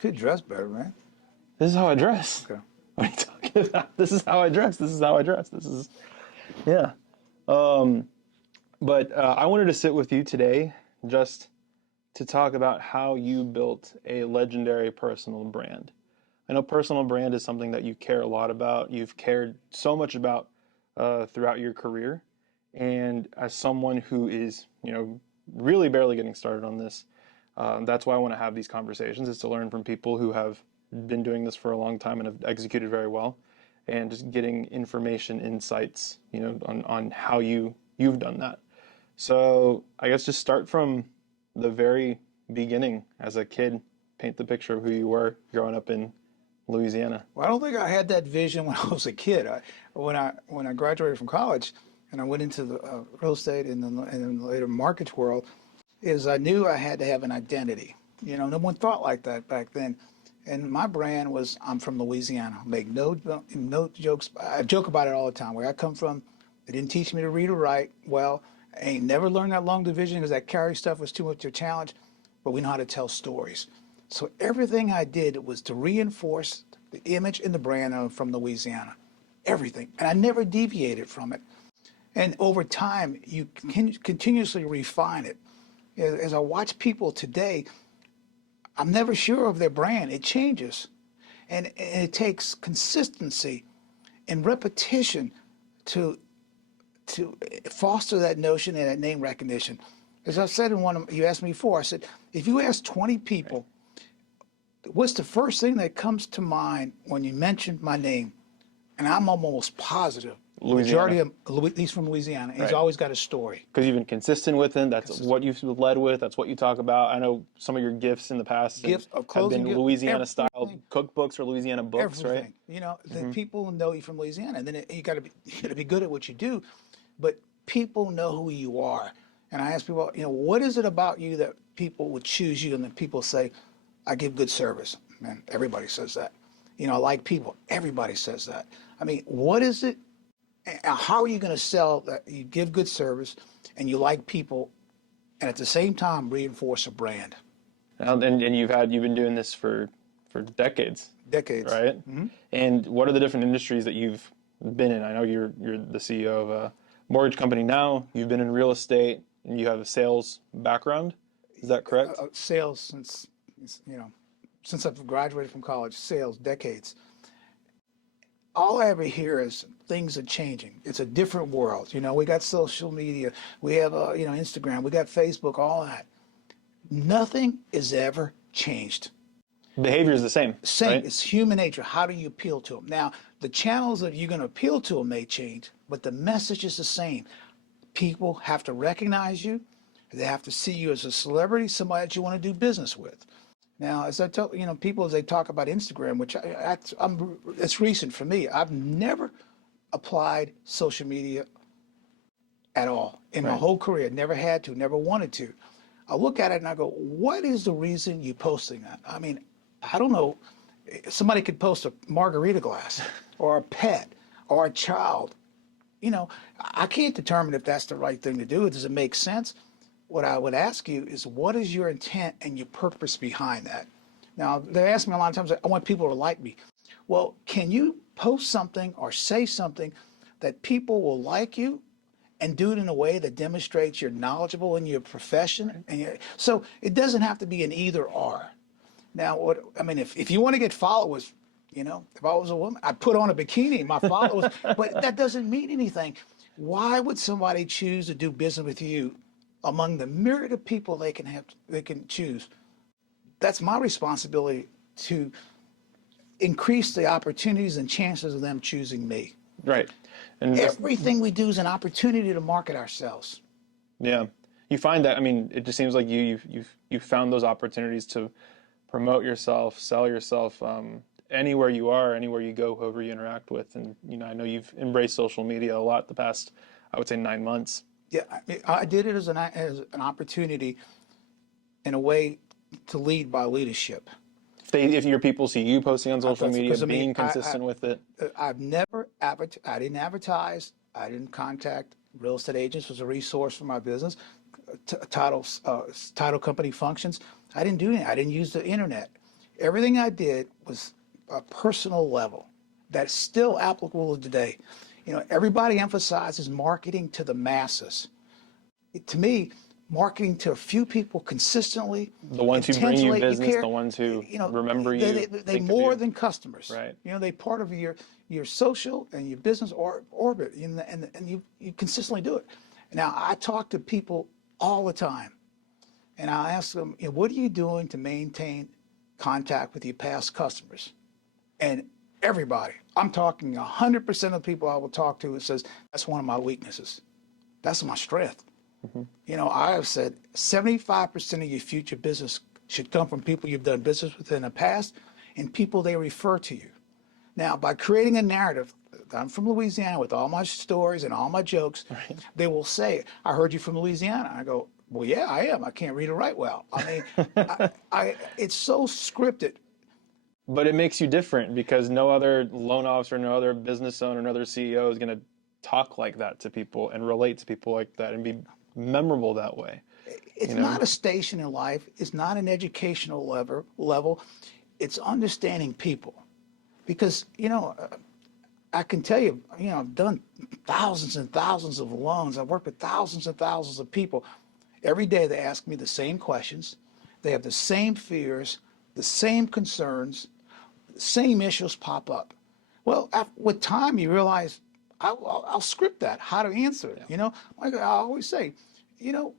Could dress better, man. This is how I dress. Okay. What are you talking about? This is how I dress. This is how I dress. This is, yeah. But I wanted to sit with you today just to talk about how you built a legendary personal brand. I know personal brand is something that you care a lot about. You've cared so much about throughout your career. And as someone who is, really barely getting started on this, that's why I want to have these conversations, is to learn from people who have been doing this for a long time and have executed very well, and just getting information, insights, on how you've done that. So I guess just start from the very beginning as a kid. Paint the picture of who you were growing up in Louisiana. Well, I don't think I had that vision when I was a kid. When I graduated from college and I went into the real estate and then later markets world, is I knew I had to have an identity. No one thought like that back then. And my brand was, I'm from Louisiana. Make no jokes. I joke about it all the time. Where I come from, they didn't teach me to read or write well. I ain't never learned that long division because that carry stuff was too much of a challenge. But we know how to tell stories. So everything I did was to reinforce the image and the brand from Louisiana. Everything. And I never deviated from it. And over time, you can continuously refine it. As I watch people today, I'm never sure of their brand. It changes. And it takes consistency and repetition to foster that notion and that name recognition. As I said in you asked me before, I said, if you ask 20 people, what's the first thing that comes to mind when you mention my name? And I'm almost positive, majority of, he's from Louisiana, and he's always got a story. Because you've been consistent with it. That's what you've led with. That's what you talk about. I know some of your gifts in the past have been Louisiana-style cookbooks or Louisiana books, everything. right? The people know you from Louisiana, and then you got to be good at what you do, but people know who you are. And I ask people, what is it about you that people would choose you, and then people say, I give good service. Man, everybody says that. I like people. Everybody says that. I mean, what is it? How are you going to sell that you give good service and you like people, and at the same time reinforce a brand? And you've been doing this for decades. Decades, right? Mm-hmm. And what are the different industries that you've been in? I know you're the CEO of a mortgage company now. You've been in real estate, and you have a sales background. Is that correct? Sales since I've graduated from college, sales, decades. All I ever hear is things are changing. It's a different world. We got social media, we have Instagram, we got Facebook, all that. Nothing is ever changed. Behavior is the same. Same. Right? It's human nature. How do you appeal to them? Now, the channels that you're going to appeal to them may change, but the message is the same. People have to recognize you. They have to see you as a celebrity, somebody that you want to do business with. Now, as I tell people, as they talk about Instagram, which it's recent for me. I've never applied social media at all in my whole career. Never had to, never wanted to. I look at it and I go, what is the reason you're posting that? I mean, I don't know. Somebody could post a margarita glass or a pet or a child. I can't determine if that's the right thing to do. Does it make sense? What I would ask you is, what is your intent and your purpose behind that? Now, they ask me a lot of times, I want people to like me. Well, can you post something or say something that people will like you and do it in a way that demonstrates you're knowledgeable in your profession? So it doesn't have to be an either or. Now, if you want to get followers, if I was a woman, I'd put on a bikini, my followers, but that doesn't mean anything. Why would somebody choose to do business with you among the myriad of people they can choose? That's my responsibility to increase the opportunities and chances of them choosing me. Right. And everything we do is an opportunity to market ourselves. Yeah. You find that, it just seems like you've found those opportunities to promote yourself, sell yourself, anywhere you are, anywhere you go, whoever you interact with. And, I know you've embraced social media a lot the past, I would say, 9 months. Yeah, I did it as an opportunity in a way to lead by leadership. If your people see you posting on social media, being consistent with it. I didn't advertise. I didn't contact real estate agents. It was a resource for my business. Title company functions. I didn't do anything. I didn't use the internet. Everything I did was a personal level that's still applicable today. You know, everybody emphasizes marketing to the masses. To me, marketing to a few people consistently, The ones who bring you intentionally, you business, care. the ones who You know, remember you, they think of more you. than customers. Right. You know, they part of your social and your business orbit, and you consistently do it. Now, I talk to people all the time, and I ask them, you know, what are you doing to maintain contact with your past customers? And everybody, I'm talking 100% of the people I will talk to, it says that's one of my weaknesses. That's my strength. You know, I have said 75% of your future business should come from people you've done business with in the past and people they refer to you. Now, by creating a narrative, I'm from Louisiana with all my stories and all my jokes, they will say, I heard you from Louisiana. I go, well, yeah, I am. I can't read or write well. I mean, it's so scripted. But it makes you different because no other loan officer, no other business owner, no other CEO is going to talk like that to people and relate to people like that and be memorable that way. It's not a station in life. It's not an educational level. It's understanding people. Because, you know, I can tell you, you know, I've done thousands and thousands of loans. I've worked with thousands and thousands of people. Every day they ask me the same questions. They have the same fears, the same concerns, the same issues pop up. Well, with time, you realize I'll script that, how to answer it. You know, like I always say, you know,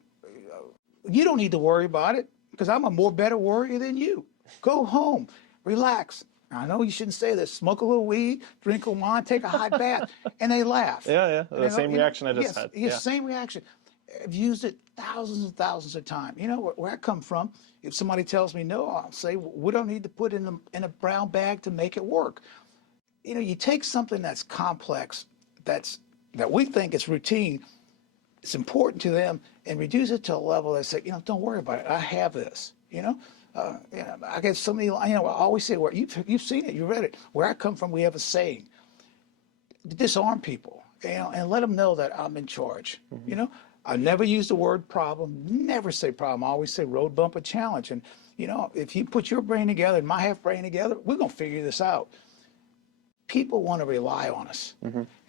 you don't need to worry about it because I'm a more better worrier than you. Go home, relax. I know you shouldn't say this. Smoke a little weed, drink a wine, take a hot bath, and they laugh. Yeah. And The same reaction I just yes, had. yes, Yeah. same reaction. I've used it thousands and thousands of times. You know where I come from. If somebody tells me no, I'll say we don't need to put it in a brown bag to make it work. You know, you take something that's complex, that we think is routine, it's important to them, and reduce it to a level that say, you know, don't worry about it. I have this. You know, I get so many. You know, I always say, where you've seen it, you read it. Where I come from, we have a saying: disarm people, you know, and let them know that I'm in charge. You know, I never use the word problem. Never say problem. I always say road bump or challenge. And you know, if you put your brain together and my half brain together, we're gonna figure this out. People want to rely on us,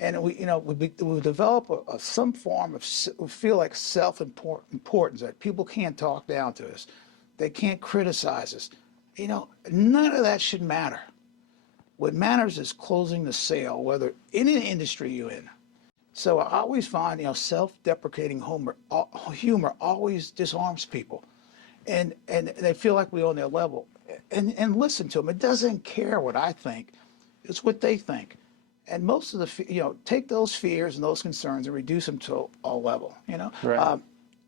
and we, you know, we develop some form of we feel like self-importance that people can't talk down to us, they can't criticize us. You know, none of that should matter. What matters is closing the sale, whether in an industry you're in. So I always find, you know, self-deprecating humor always disarms people, and they feel like we're on their level, and listen to them. It doesn't care what I think. It's what they think. And most of the, you know, take those fears and those concerns and reduce them to a level, you know? Right.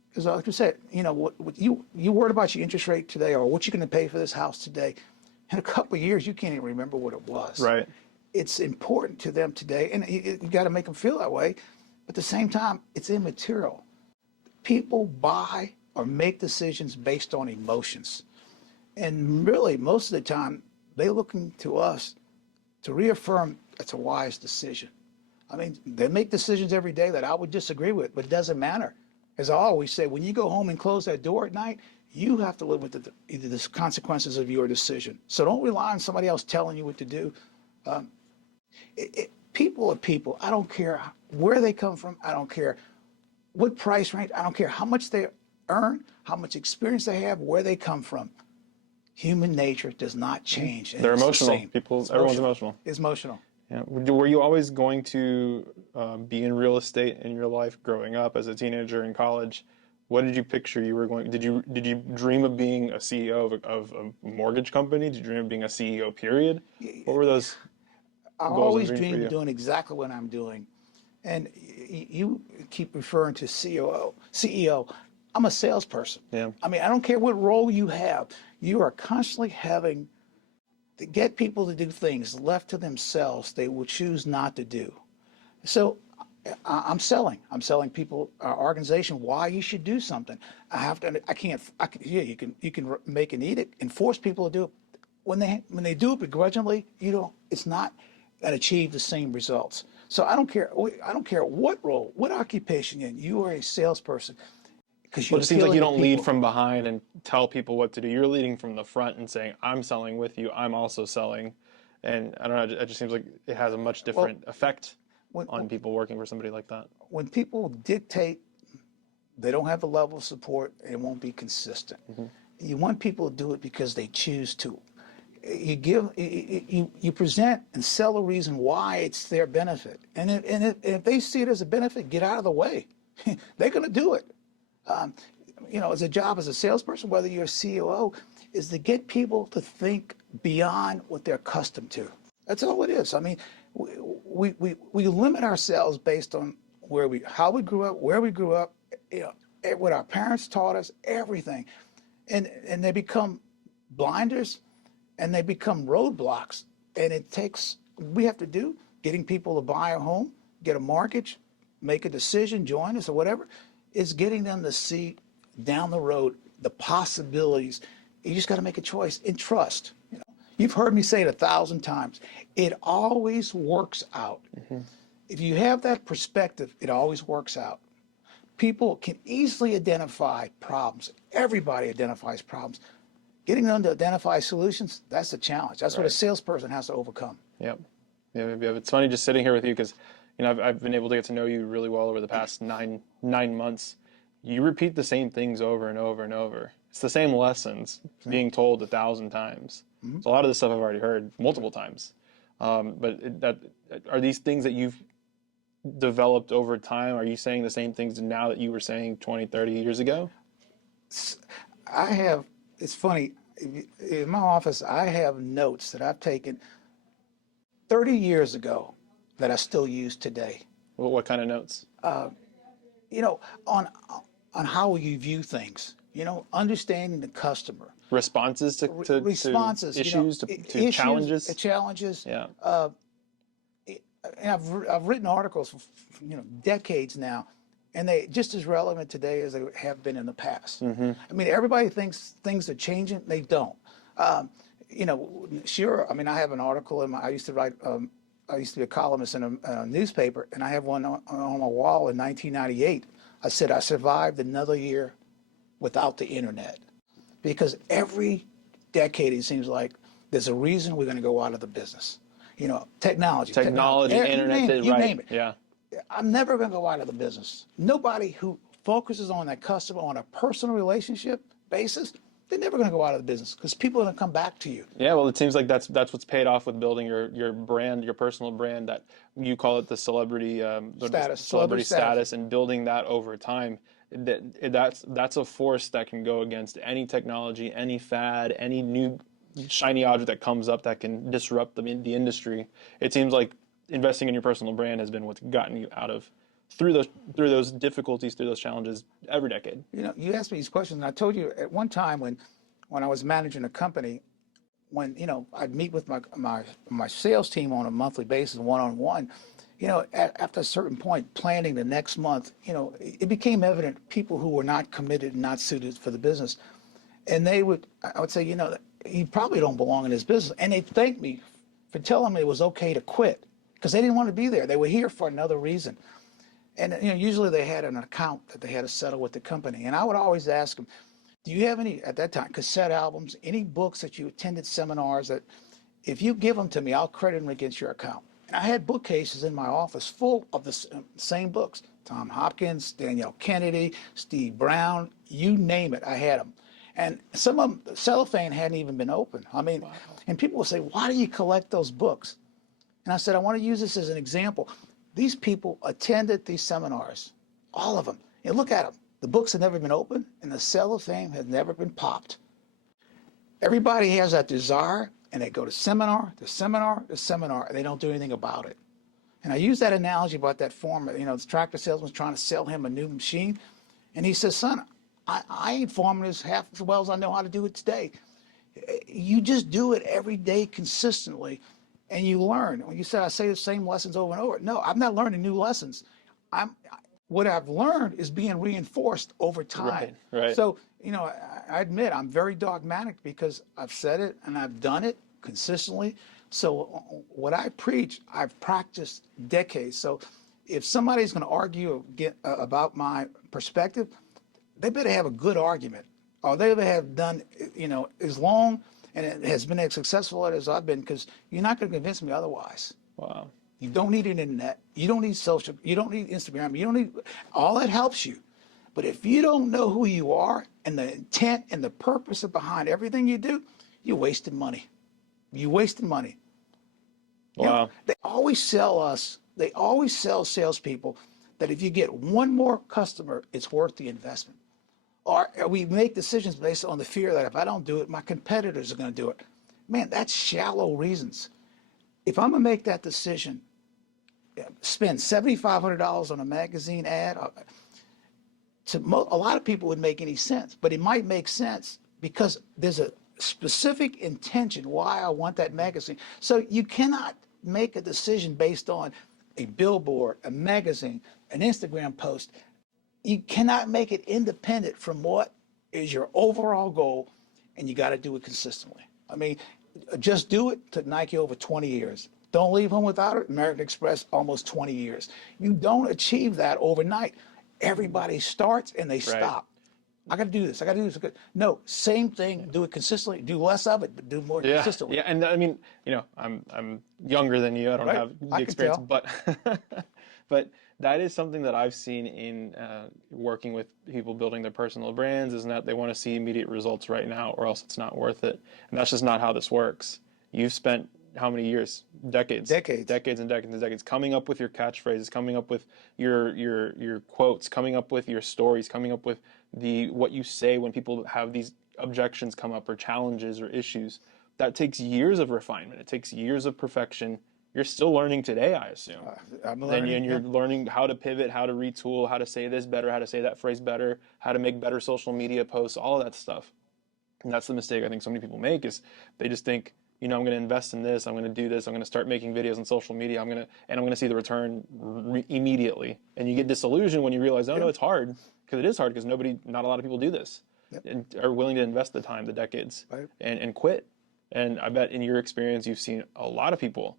Because like I said, you know, what you worried about your interest rate today or what you're going to pay for this house today. In a couple of years, you can't even remember what it was. Right. It's important to them today, and you got to make them feel that way. But at the same time, it's immaterial. People buy or make decisions based on emotions. And really, most of the time, they're looking to us to reaffirm it's a wise decision. I mean, they make decisions every day that I would disagree with, but it doesn't matter. As I always say, when you go home and close that door at night, you have to live with either the consequences of your decision. So don't rely on somebody else telling you what to do. People are people. I don't care where they come from. I don't care what price range. I don't care how much they earn, how much experience they have, where they come from. Human nature does not change. They're emotional. Everyone's emotional. It's emotional. Yeah. Were you always going to be in real estate in your life growing up as a teenager in college? What did you picture you were going? Did you dream of being a CEO of a mortgage company? Did you dream of being a CEO? Period. What were those I goals always and dreams for dreamed you? of doing exactly what I'm doing. And you keep referring to CEO. I'm a salesperson. Yeah. I mean, I don't care what role you have. You are constantly having to get people to do things left to themselves they will choose not to do. So I'm selling. I'm selling people, our organization, why you should do something. Yeah, you can make an edict and force people to do it. When they do it begrudgingly, it's not going to achieve the same results. So I don't care what role, what occupation you're in, you are a salesperson. because Well, you're it just seems like you appealing to don't lead people. from behind and tell people what to do. You're leading from the front and saying, I'm selling with you, I'm also selling. And I don't know, it just seems like it has a much Well, different effect when, on people working for somebody like that. when people dictate, they don't have the level of support, it won't be consistent. You want people to do it because they choose to. You present and sell a reason why it's their benefit. And if they see it as a benefit, get out of the way. They're going to do it. As a job as a salesperson, whether you're a COO, is to get people to think beyond what they're accustomed to. That's all it is. I mean, we limit ourselves based on how we grew up, where we grew up, what our parents taught us, everything. And they become blinders and they become roadblocks. And we have to do getting people to buy a home, get a mortgage, make a decision, join us or whatever, is getting them to see down the road the possibilities. You just got to make a choice and trust. You've heard me say it 1,000 times. It always works out. If you have that perspective, it always works out. People can easily identify problems. Everybody identifies problems. Getting them to identify solutions, that's the challenge. That's what a salesperson has to overcome. Yep. Yeah, it's funny just sitting here with you because, I've been able to get to know you really well over the past nine months. You repeat the same things over and over and over. It's the same lessons being told 1,000 times. So a lot of this stuff I've already heard multiple times. But are these things that you've developed over time? Are you saying the same things now that you were saying 20, 30 years ago? It's funny, in my office, I have notes that I've taken 30 years ago that I still use today. Well, what kind of notes? On how you view things, understanding the customer. Responses to Responses, issues, to challenges? Challenges. Yeah. And I've written articles for decades now, and they just as relevant today as they have been in the past. I mean, everybody thinks things are changing. They don't. Sure. I mean, I have an article I used to write. I used to be a columnist in a newspaper, and I have one on my wall in 1998. I said I survived another year without the internet, because every decade it seems like there's a reason we're going to go out of the business. Technology, internet, you name it. Yeah. I'm never going to go out of the business. Nobody who focuses on that customer on a personal relationship basis, they're never going to go out of the business because people are going to come back to you. Yeah, well, it seems like that's what's paid off with building your brand, your personal brand, that you call it the celebrity status, and building that over time. That's a force that can go against any technology, any fad, any new shiny object that comes up that can disrupt the industry. It seems like investing in your personal brand has been what's gotten you out of through those difficulties, through those challenges every decade. You asked me these questions, and I told you at one time when I was managing a company, when I'd meet with my sales team on a monthly basis, one-on-one. After a certain point, planning the next month, it became evident people who were not committed and not suited for the business, and I would say, you probably don't belong in this business, and they'd thank me for telling me it was okay to quit because they didn't want to be there. They were here for another reason. And usually they had an account that they had to settle with the company. And I would always ask them, do you have any, at that time, cassette albums, any books that you attended seminars that if you give them to me, I'll credit them against your account? And I had bookcases in my office full of the same books. Tom Hopkins, Danielle Kennedy, Steve Brown, you name it, I had them. And some of them, the cellophane hadn't even been opened. I mean, and people would say, why do you collect those books? And I said, I want to use this as an example. These people attended these seminars, all of them. And look at them. The books have never been opened, and the cellophane has never been popped. Everybody has that desire, and they go to seminar, to seminar, to seminar, and they don't do anything about it. And I use that analogy about that farmer, the tractor salesman's trying to sell him a new machine. And he says, son, I ain't farming this half as well as I know how to do it today. You just do it every day consistently, and you learn. When you said I say the same lessons over and over, no, I'm not learning new lessons. What I've learned is being reinforced over time. Right. So, I admit I'm very dogmatic because I've said it and I've done it consistently. So what I preach, I've practiced decades. So if somebody's going to argue about my perspective, they better have a good argument, or they better have done, as long and it has been as successful as I've been, because you're not going to convince me otherwise. Wow. You don't need an internet. You don't need social. You don't need Instagram. You don't need all that helps you. But if you don't know who you are and the intent and the purpose behind everything you do, you're wasting money. You're wasting money. Wow. They always sell us. They always sell salespeople that if you get one more customer, it's worth the investment. Or we make decisions based on the fear that if I don't do it, my competitors are going to do it. Man, that's shallow reasons. If I'm going to make that decision, spend $7,500 on a magazine ad, a lot of people would make any sense, but it might make sense because there's a specific intention why I want that magazine. So you cannot make a decision based on a billboard, a magazine, an Instagram post. You cannot make it independent from what is your overall goal, and you got to do it consistently. I mean, just do it. Took Nike over 20 years. Don't leave home without it. American Express, almost 20 years. You don't achieve that overnight. Everybody starts and they stop. I got to do this. I got to do this. No, same thing. Do it consistently. Do less of it, but do more consistently. Yeah, and I mean, I'm younger than you. I don't have the experience, but but that is something that I've seen in working with people building their personal brands, is that they want to see immediate results right now, or else it's not worth it. And that's just not how this works. You've spent how many years? Decades and decades and decades coming up with your catchphrases, coming up with your quotes, coming up with your stories, coming up with what you say when people have these objections come up or challenges or issues. That takes years of refinement. It takes years of perfection. You're still learning today, I assume. I'm learning, and you're learning how to pivot, how to retool, how to say this better, how to say that phrase better, how to make better social media posts, all of that stuff. And that's the mistake I think so many people make, is they just think, I'm going to invest in this, I'm going to do this, I'm going to start making videos on social media, I'm going to see the return immediately. And you get disillusioned when you realize, no, it's hard, because it is hard, because not a lot of people do this and are willing to invest the time, the decades, and quit. And I bet in your experience, you've seen a lot of people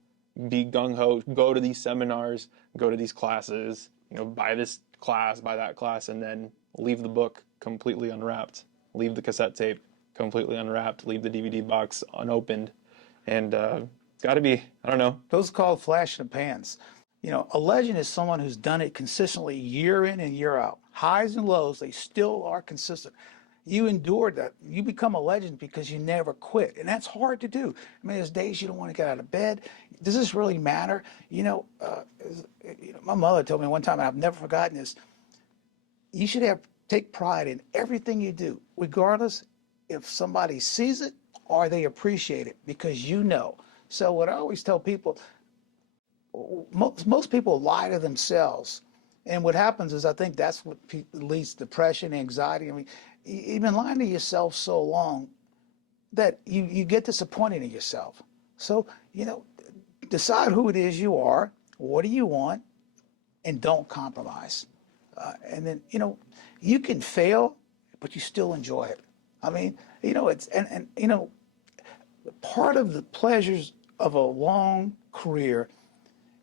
be gung-ho, go to these seminars, go to these classes, buy this class, buy that class, and then leave the book completely unwrapped, leave the cassette tape completely unwrapped, leave the DVD box unopened. And it's got to be, I don't know. Those are called flash in the pans. A legend is someone who's done it consistently year in and year out. Highs and lows, they still are consistent. You endured that. You become a legend because you never quit. And that's hard to do. I mean, there's days you don't want to get out of bed. Does this really matter? My mother told me one time, and I've never forgotten this, you should take pride in everything you do, regardless if somebody sees it or they appreciate it, because So what I always tell people, most people lie to themselves. And what happens is, I think that's what leads to depression, anxiety. I mean, you've been lying to yourself so long that you get disappointed in yourself. So, decide who it is you are, what do you want, and don't compromise. And then, you can fail, but you still enjoy it. I mean, it's, and part of the pleasures of a long career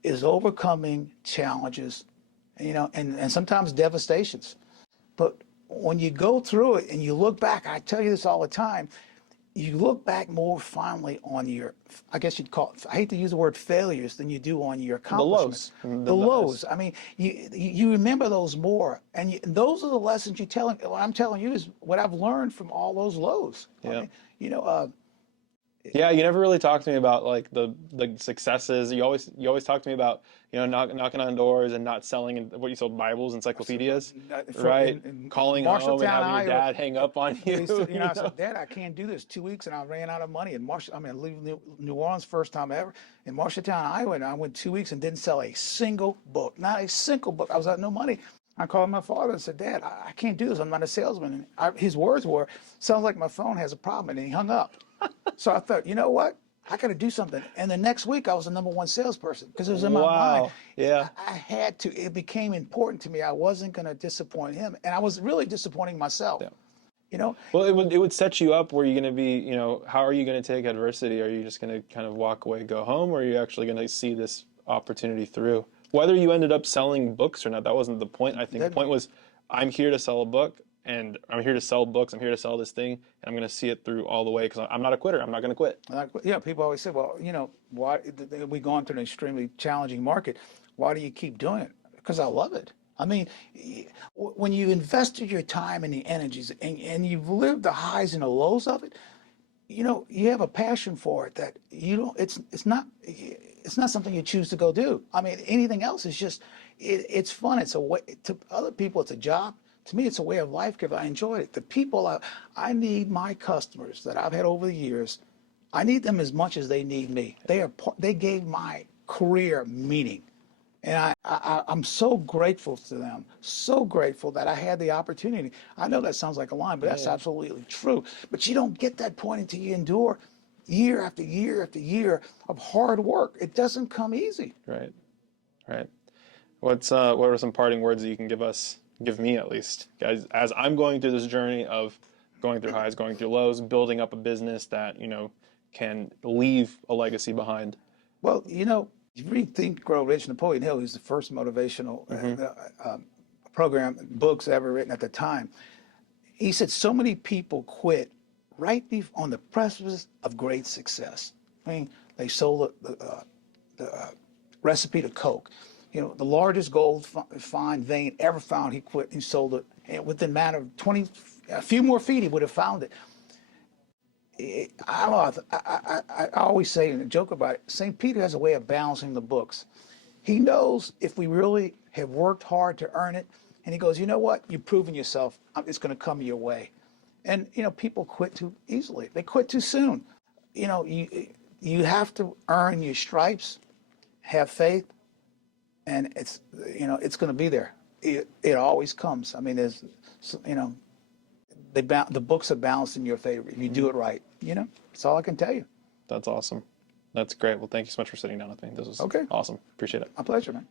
is overcoming challenges, and sometimes devastations. But when you go through it and you look back, I tell you this all the time, you look back more fondly on your, I guess you'd call it, I hate to use the word failures, than you do on your accomplishments. The lows. I mean, you remember those more, and those are the lessons you tell. What I'm telling you is what I've learned from all those lows. Yeah. I mean, Yeah, you never really talked to me about like the successes. You always talk to me about knocking on doors and not selling what you sold, Bibles, encyclopedias, right? Calling home and having your dad hang up on you. I said, Dad, I can't do this. 2 weeks and I ran out of money. Leaving New Orleans first time ever in Marshalltown, Iowa. And I went 2 weeks and didn't sell a single book, not a single book. I was out no money. I called my father and said, Dad, I can't do this. I'm not a salesman. And his words were, sounds like my phone has a problem, and he hung up. So I thought, you know what? I got to do something. And the next week, I was the #1 salesperson because it was in my mind. Yeah. I had to. It became important to me. I wasn't going to disappoint him, and I was really disappointing myself. Yeah. Well, it would set you up where you're going to be. How are you going to take adversity? Are you just going to kind of walk away, go home, or are you actually going to see this opportunity through? Whether you ended up selling books or not, that wasn't the point. I think the point was, I'm here to sell a book. and I'm here to sell books. I'm here to sell this thing, and I'm going to see it through all the way because I'm not a quitter. I'm not going to quit. Yeah, people always say, well, why we going through an extremely challenging market? Why do you keep doing it? Because I love it. I mean, when you've invested your time and the energies and you've lived the highs and the lows of it, you have a passion for it that you don't, it's not something you choose to go do. I mean, anything else is just, it's fun. It's a way, to other people, it's a job. To me, it's a way of life because I enjoy it. The people, I need my customers that I've had over the years, I need them as much as they need me. They gave my career meaning. And I'm so grateful to them, so grateful that I had the opportunity. I know that sounds like a line, but that's absolutely true. But you don't get that point until you endure year after year after year of hard work. It doesn't come easy. Right, right. What are some parting words that you can give me at least, guys, as I'm going through this journey of going through highs, going through lows, building up a business that, can leave a legacy behind? Well, you read Think, Grow Rich, Napoleon Hill, who's the first motivational program, books ever written at the time. He said so many people quit right on the precipice of great success. I mean, they sold the recipe to Coke. The largest gold vein ever found, he quit, he sold it. And within a matter of a few more feet, he would have found it. I don't know, I always say and joke about it, St. Peter has a way of balancing the books. He knows if we really have worked hard to earn it, and he goes, you know what, you've proven yourself, it's going to come your way. And, people quit too easily. They quit too soon. You have to earn your stripes, have faith, and it's going to be there. It always comes. I mean, there's, the books are balanced in your favor if you do it right. That's all I can tell you. That's awesome. That's great. Well, thank you so much for sitting down with me. This was okay. Awesome. Appreciate it. My pleasure, man.